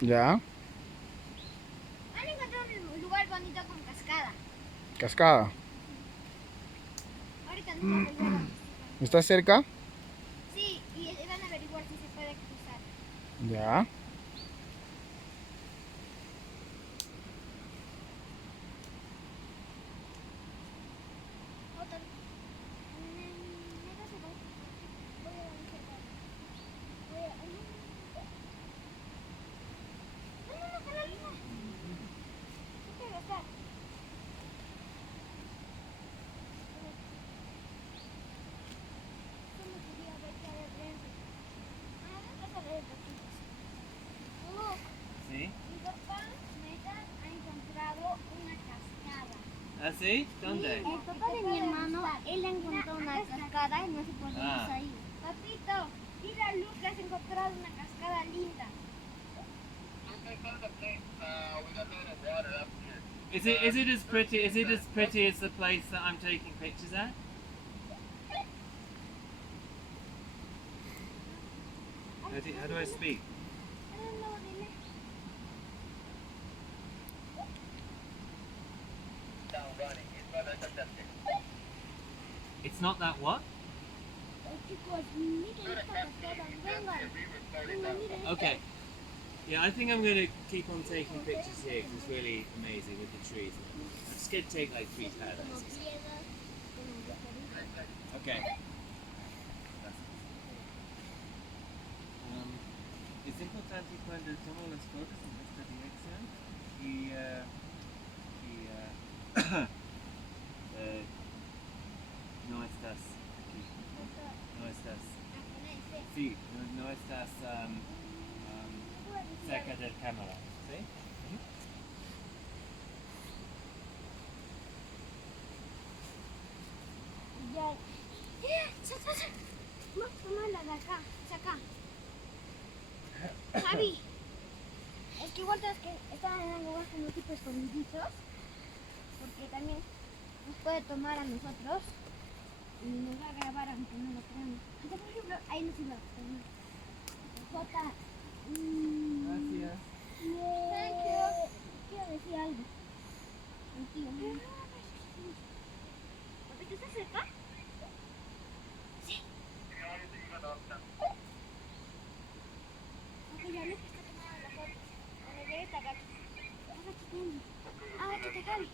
Ya. Han encontrado un lugar bonito con cascada. Cascada. Ahorita nos vamos a volver a visitar. ¿Está cerca? Sí, y van a averiguar si se puede cruzar. Ya. Otra. ¿Me das un poco? Voy a observar. Voy a... No, no, no, Carolina. No te gastar. Solo quería ver qué hay adentro. Ah, vamos a ver gatitos. Look, ¿Sí? mi papá Megan ha encontrado una cascada. ¿Ah, sí? ¿Dónde? El papá de mi hermano, él encontró una cascada y no se puede ir ahí. Papito, mira Luke, has encontrado una cascada linda. Is it as pretty? Is it as pretty as the place that I'm taking pictures at? How do I speak? I don't know, dile. It's not that what? Chicos, miren esta cascada, vengan. Vengan, miren. Okay. Yeah, I think I'm going to keep on taking pictures here because it's really amazing with the trees. I'm just going to take like 3 paradises. Okay. Es importante cuando tomo las fotos en esta dirección no estás aquí. No estás. Sí, no estás cerca del cámara. ¿Sí? Ya. Vamos a tomarla de acá, es acá. Javi, es que igual tienes que estar en un lugar como tipo escondiditos, porque también nos puede tomar a nosotros y nos va a grabar aunque no lo creamos. Entonces, por ejemplo, ahí nos iba a tomar. Jota, Gracias. thank you. Quiero decir algo. Contigo. ¿Papito está cerca? Sí. Ok, ya Luke está tomando la foto. Cuando llegue te agachas. Agáchate, Javi.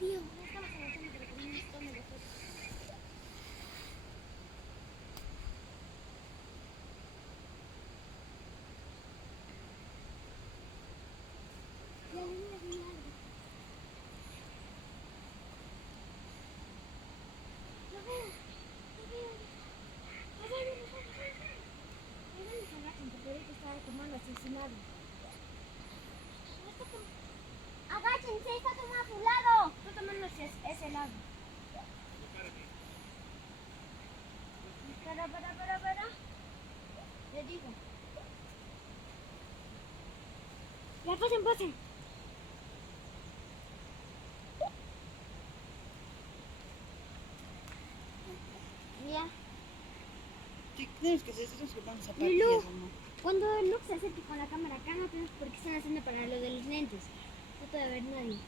Tío, no estamos agachando, pero que no nos tome la foto. Ya, dime algo. Lo veo, lo veo. A ver, no nos agachen, porque ahorita está tomando asesinado. Agáchense, está tomando a su lado. Está tomando ese lado. Para. Le digo. Ya, pasen. Ya. ¿Qué tienes que hacer? Tenemos que poner Lulu. zapatillas o no. Cuando Luke se acerque con la cámara acá, no tenemos por qué están haciendo para lo de los lentes. No puede ver nadie.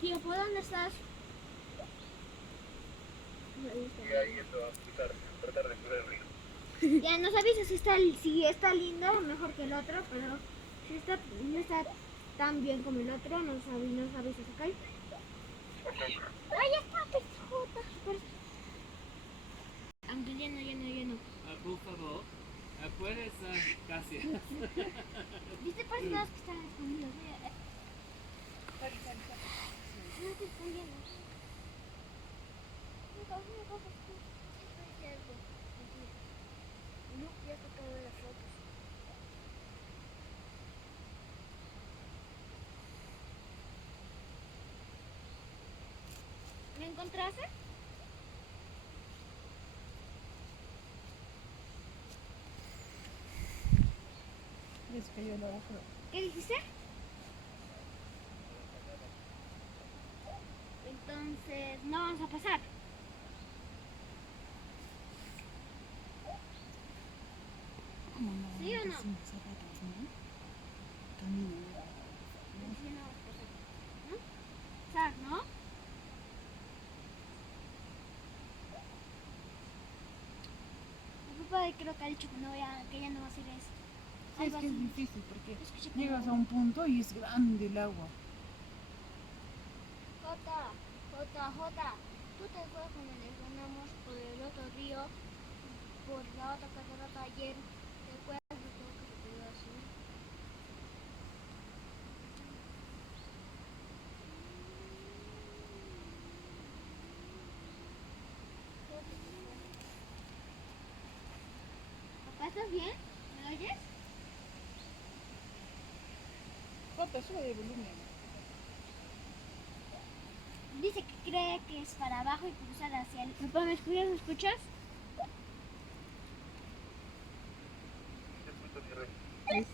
Tío, ¿por dónde estás? Tratar de cruzar el río. Ya nos avisa si está lindo, mejor que el otro, pero si no está tan bien como el otro, nos avisas, ¿ok? ¡Ay, ya está, pejota! Aunque lleno. Por favor, puedes... gracias. ¿Viste personas que están escondidos? No te están viendo. Luke ya está todo de las fotos. ¿Me encontraste? Les cayó el ojo. ¿Qué dijiste? Entonces, no vamos a pasar. no. sin zapatos, ¿no? Camino. Sí, no, ¿no? Sac, ¿no? Mi papá creo que ha dicho que, no que ya no va a hacer eso. Sí, es Algo que es así. difícil porque Escuché como- llegas a un punto y es grande el agua. Jota, ¿tú te acuerdas cuando nos ganamos por el otro río, por la otra catarata ayer? ¿Te acuerdas de todo que se quedó así? Papá, ¿estás bien? ¿Me oyes? Jota, sube de volumen. Dice que cree que es para abajo y cruzar hacia el... Papá, ¿me escuchas? ¿Me escuchas? Disfruta mi rey.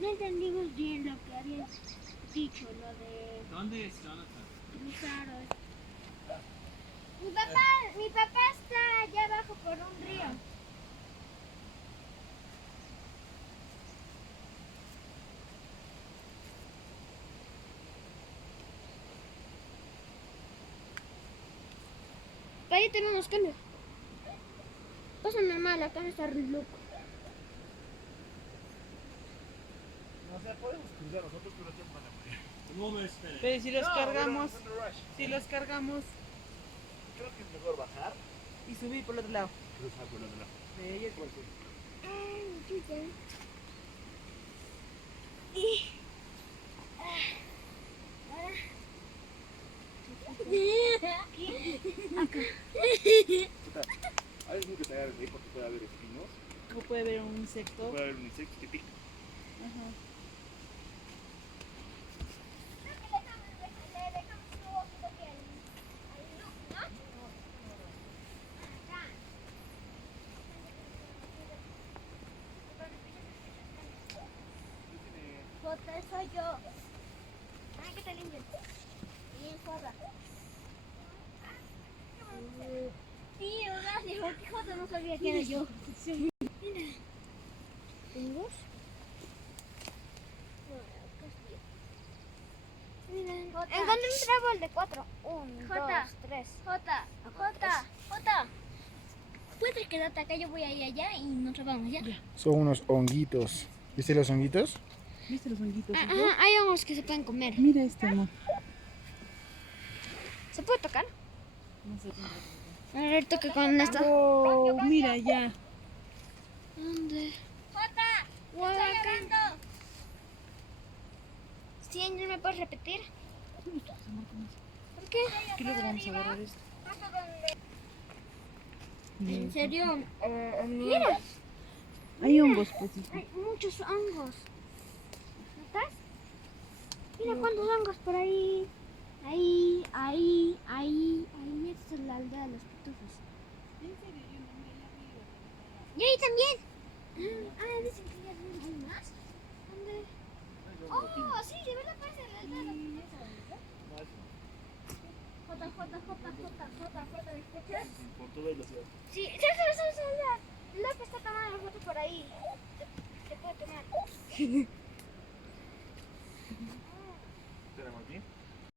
No entendimos bien lo que habías dicho, lo de ¿Dónde es Jonathan? cruzar. Mi papá está allá abajo por un río. Ahí tenemos cambio. Pasa normal, acá no está loco. O sea, podemos cruzar nosotros, pero ya van a morir. I'm almost finished. Pero si los No, cargamos, we're not in a rush. si los cargamos Creo que es mejor bajar. y subir por el otro lado. Cruzar por el otro lado. Yo creo Ay, chucha. Y... Puta, a veces nunca te agarres ahí porque puede haber espinos, que puede haber un insecto. puede haber un insecto que pica. Ajá. Jota, soy yo. Ay, que te limpien. Bien, Jota. Sí, gracias, porque Jota no sabía que era yo. Mira. ¿Tengo? Mira, encontré un trébol de 4. 1, 2, 3. Jota. Puedes quedarte acá, yo voy a ir allá y nos vamos ya. Son unos honguitos. ¿Viste los honguitos? ¿Viste los honguitos? Ajá, hay hongos que se pueden comer. Mira este, amor. ¿Se puede tocar? No sé. A ver, toque con esto. Oh, mira ya. ¿Dónde? Jota, estoy llorando. Sí, Ángel, ¿me puedes repetir? ¿Por qué? Que luego vamos a agarrar esto. ¿En serio? Mira, Hay hongos, pues. hay muchos hongos. ¿Notas? Mira cuántos hongos por ahí. Ahí. Esta es la aldea de los pitufos. Y ahí también. Dicen que ya hay más. ¿Dónde? Oh, sí, de verdad parece la aldea de los pitufos. Jota, ¿me escuchas? Por toda la ciudad. Sí, sí. Loco está tomando fotos por ahí. Te puedo tomar. ¿Tenemos bien?